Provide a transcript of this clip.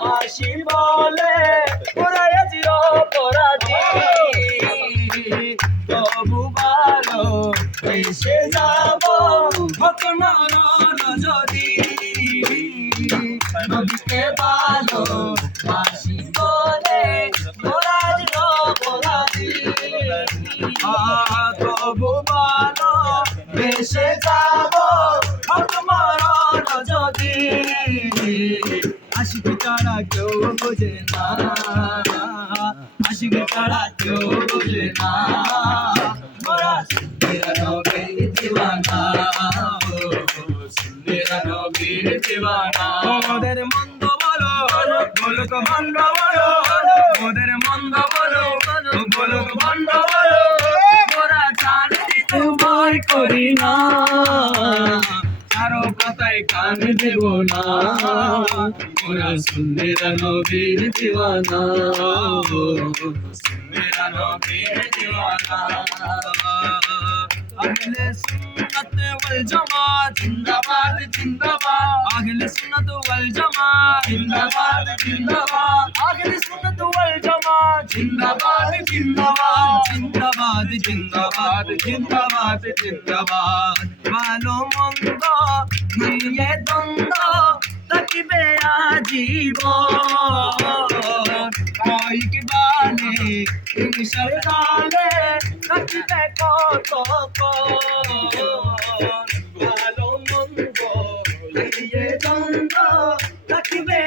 হাসি বলে ওরাই আছি অপরাধী তবু ভালো এসে যাব হকমারণ যদি নবীকে ভালো হাসি বলে ওরাই অপরাধী তবু ভালো এসে যাব হকমারণ যদি আশিক ছাড়া কেউ বোঝে না আশিক ছাড়া কেউ বোঝে না মোরা মেরা নবীর দিওয়ানা মেরা নবীর দিওয়ানা ওদের মন্দ বলো বলো তো মন্দ বলো ওদের মন্দ বলো বলো তো মন্দ বলো মোরা ছাড় দিতে ভয় করি না কারো কথায় কান দেব না ওরা সুন্নিরা নবীর দিওয়ানা সুন্নিরা নবীর দিওয়ানা আহলে সুন্নাত ওয়াল জামাত জিন্দাবাদ জিন্দাবাদ আহলে সুন্নাত ওয়াল জামাত জিন্দাবাদ জিন্দাবাদ আহলে সুন্নাত ওয়াল জামাত জিন্দাবাদ জিন্দাবাদ জিন্দাবাদ জিন্দাবাদ জিন্দাবাদ জিন্দাবাদ ভালো মন্দ নিয়ে দ্বন্দ্ব থাকিবে আজীবন কয়েক বালে ইনসার কালে থাকিবে কতক্ষণ ভালো মন্দ নিয়ে দ্বন্দ্ব থাকিবে